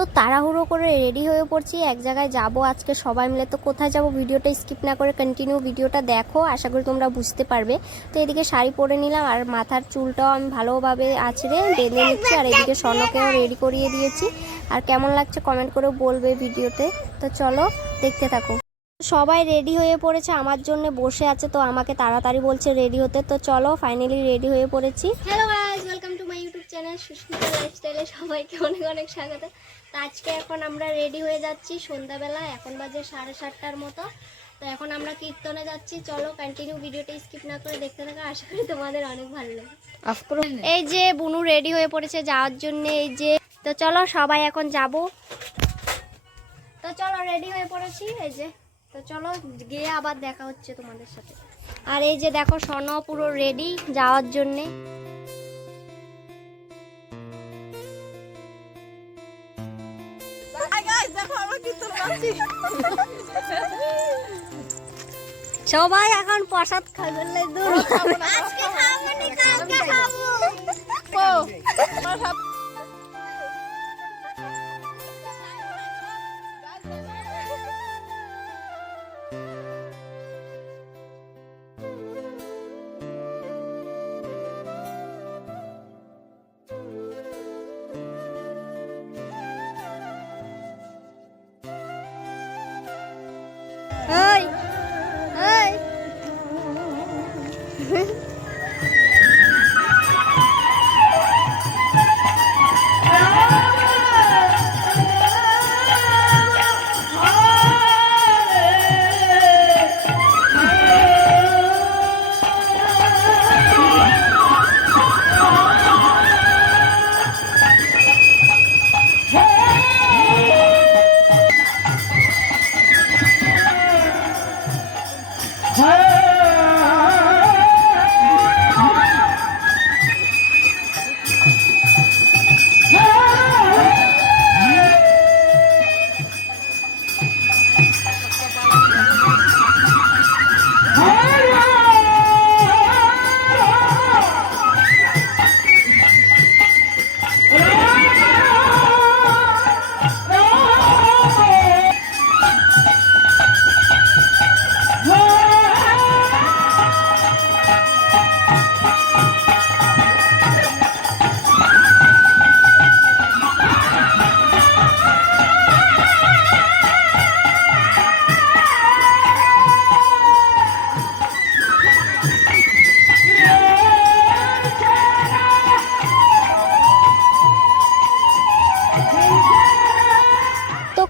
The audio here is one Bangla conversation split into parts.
তো তাড়াহুড়ো করে রেডি হয়ে পড়ছি, এক জায়গায় যাব আজকে সবাই মিলে। তো কোথায় যাব ভিডিওটা স্কিপ না করে কন্টিনিউ ভিডিওটা দেখো, আশা করি তোমরা বুঝতে পারবে। তো এদিকে শাড়ি পরে নিলাম আর মাথার চুলটাও আমি ভালোভাবে আঁচড়ে বেঁধে নিচ্ছি, আর এদিকে স্বর্ণকেও রেডি করিয়ে দিয়েছি। আর কেমন লাগছে কমেন্ট করে বলবে ভিডিওতে। তো চলো দেখতে থাকো। সবাই রেডি হয়ে পড়েছে, আমার জন্য বসে আছে, তো আমাকে তাড়াতাড়ি বলছে রেডি হতে। তো চলো ফাইনালি রেডি হয়ে পড়েছি। Hello guys, welcome to my YouTube channel Susmita লাইফস্টাইলে সবাইকে অনেক অনেক স্বাগত। তো আজকে এখন আমরা রেডি হয়ে যাচ্ছি সন্ধ্যাবেলা, এখন বাজে 7:30টার মতো। তো এখন আমরা কীর্তনে যাচ্ছি, চলো কন্টিনিউ ভিডিওটা স্কিপ না করে দেখতে থাকো, আশা করি তোমাদের অনেক ভালো লাগবে। এই যে বুনু রেডি হয়ে পড়েছে যাওয়ার জন্য, এই যে। তো চলো সবাই এখন যাব। তো চলো রেডি হয়ে পড়েছি, এই যে। তো চলো গিয়ে আবার দেখা হচ্ছে তোমাদের সাথে। আর এই যে দেখো স্বর্ণ পুরো রেডি যাওয়ার জন্যে। সবাই এখন প্রসাদ খাবে।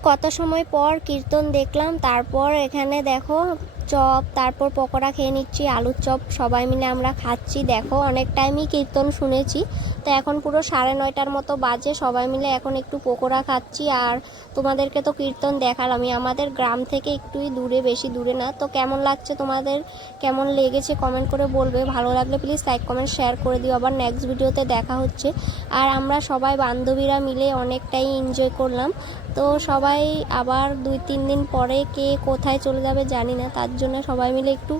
কত সময় পর কীর্তন দেখলাম, তারপর এখানে দেখো চপ, তারপর পকোড়া খেয়ে নিচ্ছি, আলুর চপ সবাই মিলে আমরা খাচ্ছি। দেখো অনেক টাইমই কীর্তন শুনেছি, তো এখন পুরো 9:30টার মতো বাজে, সবাই মিলে এখন একটু পকোড়া খাচ্ছি। আর তোমাদেরকে তো কীর্তন দেখালাম, আমাদের গ্রাম থেকে একটুই দূরে, বেশি দূরে না। তো কেমন লাগছে তোমাদের, কেমন লেগেছে কমেন্ট করে বলবে, ভালো লাগলে প্লিজ লাইক কমেন্ট শেয়ার করে দিও। আবার নেক্সট ভিডিওতে দেখা হচ্ছে। আর আমরা সবাই বান্ধবীরা মিলে অনেকটাই এনজয় করলাম। তো সবাই আবার 2-3 দিন পরে কে কোথায় চলে যাবে জানি না, তার জন্য সবাই মিলে একটু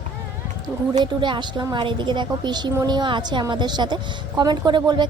ঘুরে টুরে আসলাম। আর এদিকে দেখো পিসিমণিও আছে আমাদের সাথে, কমেন্ট করে বলবে